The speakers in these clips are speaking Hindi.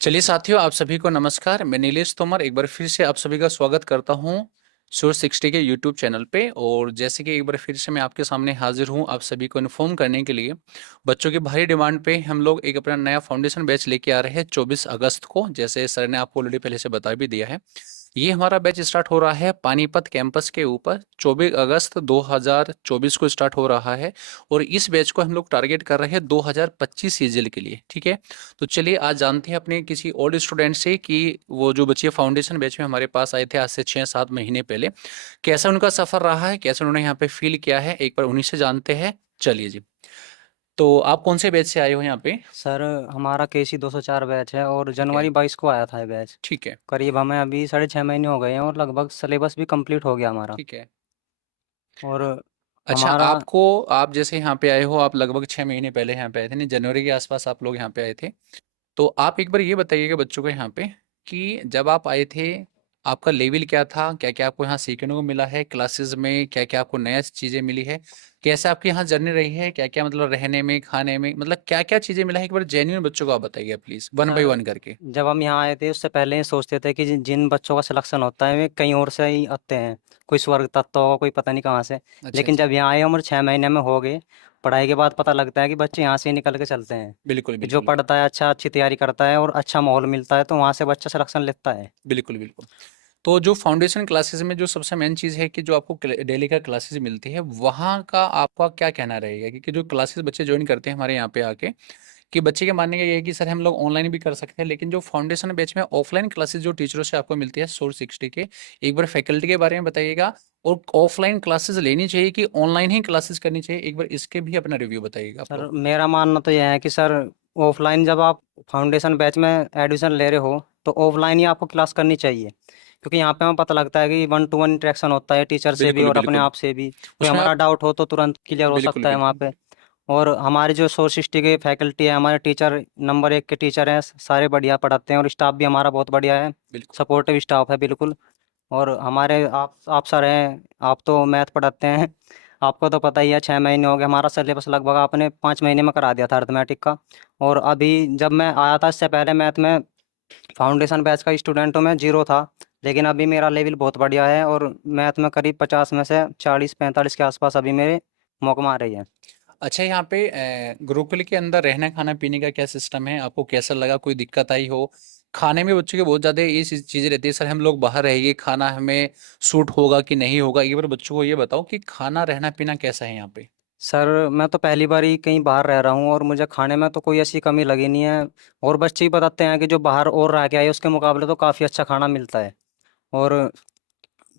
चलिए साथियों, आप सभी को नमस्कार। मैं नीलेश तोमर एक बार फिर से आप सभी का स्वागत करता हूं सोर्स 60 के यूट्यूब चैनल पे। और जैसे कि एक बार फिर से मैं आपके सामने हाजिर हूं आप सभी को इन्फॉर्म करने के लिए, बच्चों की भारी डिमांड पे हम लोग एक अपना नया फाउंडेशन बैच लेके आ रहे हैं 24 अगस्त को। जैसे सर ने आपको ऑलरेडी पहले से बता भी दिया है, ये हमारा बैच स्टार्ट हो रहा है पानीपत कैंपस के ऊपर 24 अगस्त 2024 को स्टार्ट हो रहा है। और इस बैच को हम लोग टारगेट कर रहे हैं 2025 सीजन के लिए। ठीक है, तो चलिए आज जानते हैं अपने किसी ओल्ड स्टूडेंट से कि वो जो बच्चे फाउंडेशन बैच में हमारे पास आए थे आज से 6-7 महीने पहले, कैसा उनका सफर रहा है, कैसे उन्होंने यहाँ पे फील किया है, एक बार उन्हीं से जानते हैं। चलिए जी, तो आप कौन से बैच से आए हो यहाँ पे? सर, हमारा केसी 204 बैच है और ठीक है। जनवरी 22 को आया था ये बैच। ठीक है। करीब हमें अभी 6.5 महीने हो गए हैं और लगभग सिलेबस भी कंप्लीट हो गया हमारा। ठीक है। और अच्छा, हमारा आपको आप जैसे यहाँ पे आए हो, आप लगभग 6 महीने पहले यहाँ पे आए थे, नहीं जनवरी के आसपास आप लोग यहाँ पे आए थे। तो आप एक बार ये बताइएगा बच्चों को यहाँ पे कि जब आप आए थे आपका लेवल क्या था, क्या क्या आपको यहाँ सीखने को मिला है क्लासेस में, क्या क्या आपको नया चीज़ें मिली है, कैसे आपकी यहाँ जर्नी रही है, क्या क्या मतलब रहने में खाने में, मतलब क्या क्या चीज़ें मिला है, एक बार जेन्युइन बच्चों को आप बताइए please, one by sir, one करके। जब हम यहाँ आए थे उससे पहले ही सोचते थे कि जिन जिन बच्चों का सिलेक्शन होता है वे कहीं और से ही आते हैं। कोई स्वर्ग तत्व होगा, कोई पता नहीं कहाँ से। अच्छा लेकिन अच्छा। जब यहाँ आए उम्र 6 महीने में हो गए, पढ़ाई के बाद पता लगता है कि बच्चे यहाँ से ही निकल के चलते हैं। बिल्कुल कि जो बिल्कुल। पढ़ता है अच्छी तैयारी करता है और अच्छा माहौल मिलता है तो वहाँ से बच्चा सिलेक्शन लेता है। बिल्कुल बिल्कुल। तो जो फाउंडेशन क्लासेस में जो सबसे मेन चीज़ है कि जो आपको डेली का क्लासेस मिलती है, वहाँ का आपका क्या कहना रहेगा? क्योंकि जो क्लासेस बच्चे ज्वाइन करते हैं हमारे यहाँ पे आके, कि बच्चे के मानने का ये है कि सर हम लोग ऑनलाइन भी कर सकते हैं, लेकिन जो फाउंडेशन बैच में ऑफलाइन क्लासेस जो टीचरों से आपको मिलती है सोर्स 60 के, एक बार फैकल्टी के बारे में बताइएगा। और ऑफलाइन क्लासेस लेनी चाहिए कि ऑनलाइन ही क्लासेस करनी चाहिए, एक बार इसके भी अपना रिव्यू बताइएगा आप सर, लोग। मेरा मानना तो यह है कि सर, ऑफलाइन जब आप फाउंडेशन बैच में एडमिशन ले रहे हो तो ऑफलाइन ही आपको क्लास करनी चाहिए। क्योंकि यहाँ पे हमें पता लगता है कि 1-to-1 इंटरेक्शन होता है टीचर से भी बिल्कुल और अपने बिल्कुल। आप से भी। कोई उसमें हमारा आप डाउट हो तो तुरंत क्लियर हो बिल्कुल सकता है वहाँ बिल्कुल पे। और हमारे जो सोर्सिस्टी के फैकल्टी है, हमारे टीचर नंबर 1 के टीचर हैं, सारे बढ़िया पढ़ाते हैं और स्टाफ भी हमारा बहुत बढ़िया है। बिल्कुल। सपोर्टिव स्टाफ है बिल्कुल। और हमारे आप सर हैं, आप तो मैथ पढ़ाते हैं। आपको तो पता ही है, 6 महीने हो गए, हमारा सिलेबस लगभग आपने 5 महीने में करा दिया था अर्थमेटिक का। और अभी जब मैं आया था इससे पहले मैथ में फाउंडेशन बैच का स्टूडेंट हूँ, मैं जीरो था। लेकिन अभी मेरा लेवल बहुत बढ़िया है और मैथ में करीब 50 में से 40-45 के आसपास अभी मेरे मौकमा आ रही है। अच्छा, यहाँ पे गुरुकुल के अंदर रहना खाना पीने का क्या सिस्टम है, आपको कैसा लगा, कोई दिक्कत आई हो? खाने में बच्चों के बहुत ज़्यादा ये चीज़ें रहती है, सर हम लोग बाहर रहेंगे, खाना हमें सूट होगा कि नहीं होगा, एक बार बच्चों को ये बताओ कि खाना रहना पीना कैसा है यहाँ पे। सर, मैं तो पहली बार ही कहीं बाहर रह रहा हूँ और मुझे खाने में तो कोई ऐसी कमी लगी नहीं है। और बच्चे ही बताते हैं कि जो बाहर और रह के आए उसके मुकाबले तो काफ़ी अच्छा खाना मिलता है। और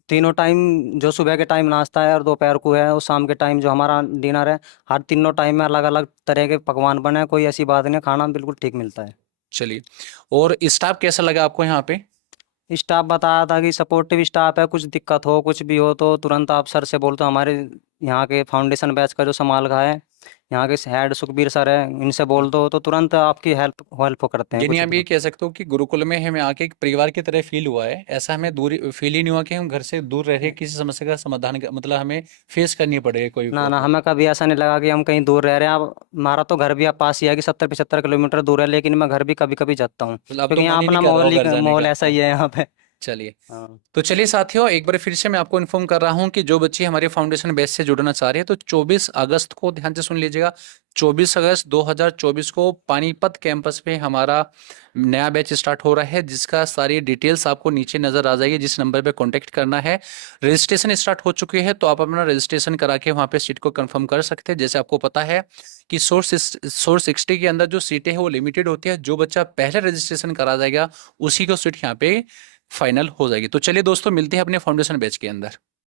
तीनों टाइम, जो सुबह के टाइम नाश्ता है और दोपहर को है और शाम के टाइम जो हमारा डिनर है, हर तीनों टाइम में अलग अलग तरह के पकवान बने हैं। कोई ऐसी बात नहीं है, खाना बिल्कुल ठीक मिलता है। चलिए, और स्टाफ कैसा लगा आपको यहाँ पे? स्टाफ बताया था कि सपोर्टिव स्टाफ है, कुछ दिक्कत हो कुछ भी हो तो तुरंत आप सर से बोलते हो। हमारे यहाँ के फाउंडेशन बैच का जो संभाल का है, यहाँ के हेड सुखबीर सर है, इनसे बोल बिल्कुल। दो तो तुरंत आपकी हेल्प हेल्प करते हैं यानी कुछ आप भी ये हो। कह सकते हो कि गुरुकुल में हमें आके एक परिवार की तरह फील हुआ है, ऐसा हमें दूरी फील ही नहीं हुआ कि हम घर से दूर रह रहे हैं, किसी समस्या का समाधान मतलब हमें फेस करनी पड़ेगी कोई भी ना ना, प्रॉब्लम। हमें कभी ऐसा नहीं लगा कि हम कहीं दूर रह रहे हैं। अब हमारा तो घर भी अब पास ही है कि 70-75 किलोमीटर दूर है, लेकिन मैं घर भी कभी कभी जाता हूँ मतलब अब तो क्योंकि यहाँ मन ही नहीं अपना कर रहा हो घर जाने माहौल का ऐसा आपका। ही है यहाँ पे। चलिए, हाँ। तो चलिए साथियों, एक बार फिर से मैं आपको इन्फॉर्म कर रहा हूं कि जो बच्चे हमारे फाउंडेशन बैच से जुड़ना चाह रहे हैं तो 24 अगस्त को ध्यान से सुन लीजिएगा। 24 अगस्त 2024 को पानीपत कैंपस पे हमारा नया बैच स्टार्ट हो रहा है, जिसका सारी डिटेल्स आपको नीचे नजर आ जाएगी, जिस नंबर पे कांटेक्ट करना है। रजिस्ट्रेशन स्टार्ट हो चुकी है, तो आप अपना रजिस्ट्रेशन करा के वहाँ पे सीट को कंफर्म कर सकते हैं। जैसे आपको पता है कि सोर्स 60 के अंदर जो सीटें हैं वो लिमिटेड होती है, जो बच्चा पहले रजिस्ट्रेशन करा जाएगा उसी को सीट यहाँ पे फाइनल हो जाएगी। तो चलिए दोस्तों, मिलते हैं अपने फाउंडेशन बैच के अंदर।